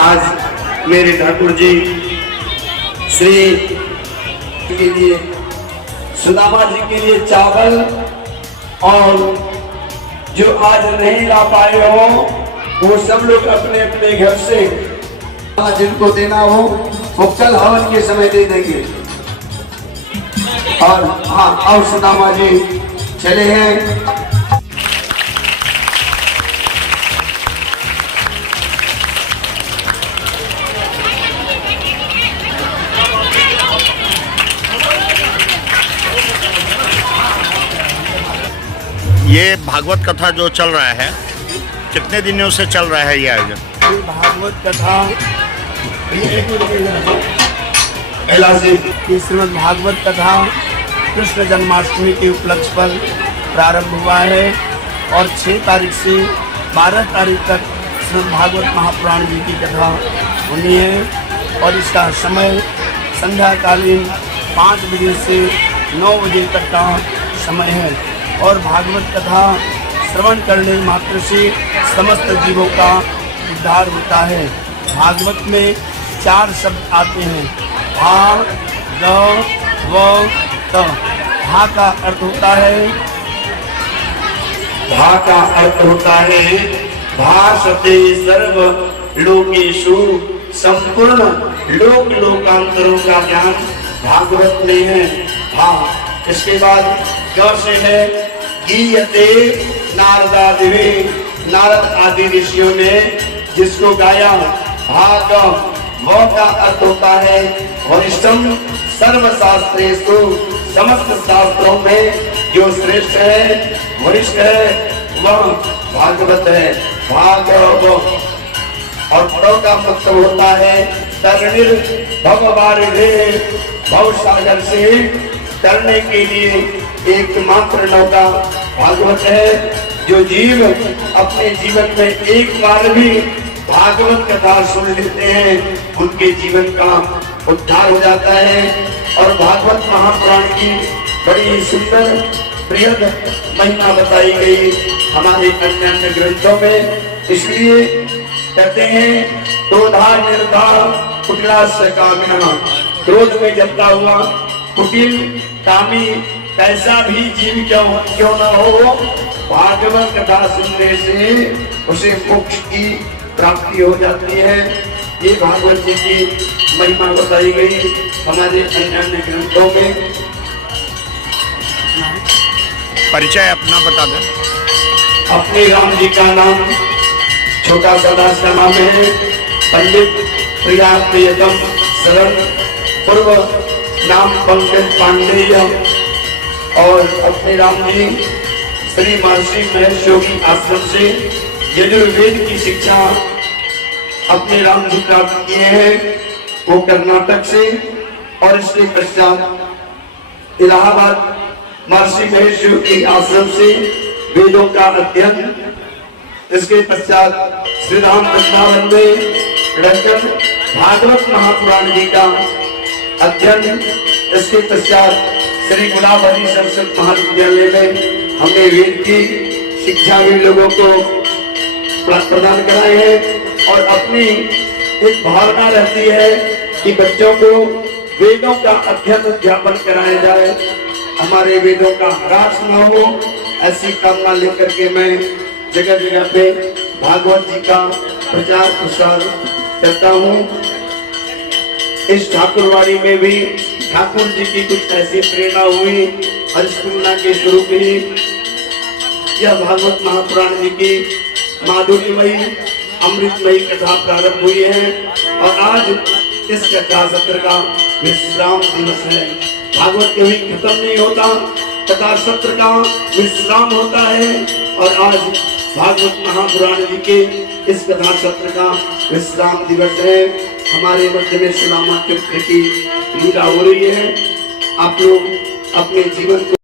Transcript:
आज मेरे ठाकुर जी श्री के लिए सुदामा जी के लिए चावल और जो आज नहीं ला पाए हो वो सब लोग अपने अपने घर से जिनको देना हो वो कल हवन के समय दे देंगे। और हाँ, और सुदामा जी चले हैं। ये भागवत कथा जो चल रहा है, कितने दिनों से चल रहा है ये आयोजन? भागवत कथा श्रीमद् भागवत कथा कृष्ण जन्माष्टमी के उपलक्ष्य पर प्रारंभ हुआ है और 6 तारीख से 12 तारीख तक श्रीमद् भागवत महापुराण जी की कथा होनी है और इसका समय संध्याकालीन 5 बजे से 9 बजे तक का समय है। और भागवत कथा श्रवण करने मात्र से समस्त जीवों का उद्धार होता है। भागवत में 4 शब्द आते हैं, भा, ग, व, त। भा का अर्थ होता है, भा का अर्थ होता है भासते सर्व लोकेषु, संपूर्ण लोक लोकांतरों का ज्ञान भागवत में है। भा। इसके बाद ग से है गीयते नारदादिवे, नारद आदि ऋषियों ने जिसको गाया। भाग व का अर्थ होता है वरिष्ठम सर्वशास्त्रेषु, समस्त शास्त्रों में जो श्रेष्ठ है वरिष्ठ है वह भागवत है। भाग व। और प्र का मतलब होता है तरणिर भववारिधे, भव सागर से तरने के लिए एकमात्र नौका भागवत है। जो जीव अपने जीवन में एक बार भी भागवत कथा सुन लेते हैं उनके जीवन का उद्धार हो जाता है। और भागवत महापुराण की बड़ी सुंदर बृहद महिमा बताई गई हमारे अन्य ग्रंथों में। इसलिए कहते हैं क्रोधा निर्धा कुटिला से कामिना, क्रोध में जलता हुआ कुटिल कामी कैसा भी जीव क्यों न हो, भागवत कथा सुनने से उसे मोक्ष की प्राप्ति हो जाती है। ये भागवत जी की महिमा बताई गई हमारे अन्य ग्रंथों में। परिचय अपना बता दें। अपने राम जी का नाम छोटा सा दास का नाम है पंडित प्रिया प्रियतम शरण, पूर्व नाम पंकज पांडेय। और अपने राम जी श्री महर्षि महेश योगी आश्रम से यजुर्वेद की शिक्षा अपने राम जी प्राप्त किए हैं, वो कर्नाटक से। और इसके पश्चात इलाहाबाद महर्षि महेश योगी आश्रम से वेदों का अध्ययन। इसके पश्चात श्री राम वृंदावन में रहकर भागवत महापुराण जी का अध्ययन। इसके पश्चात श्री गुलाब हरि सरस्वती महाविद्यालय में हमने वेद की शिक्षा भी लोगों को प्रदान कराए हैं। और अपनी एक भावना रहती है कि बच्चों को वेदों का अध्ययन अध्यापन कराया जाए, हमारे वेदों का ह्रास न हो, ऐसी कामना लेकर के मैं जगह जगह पे भागवत जी का प्रचार प्रसार करता हूँ। इस ठाकुरवाड़ी में भी ठाकुर जी की कुछ ऐसी प्रेरणा हुई और इस प्रेरणा के स्वरूप ही यह भागवत महापुराण जी की माधुर्यमयी अमृतमयी कथा प्रारंभ हुई है। और आज इस कथा सत्र का विश्राम दिवस है। भागवत कभी खत्म नहीं होता, कथा सत्र का विश्राम होता है। और आज भागवत महापुराण जी के इस कथा सत्र का विश्राम दिवस है। हमारे मध्य में सुदामा चरित्र की लीला हो रही है। आप लोग अपने जीवन को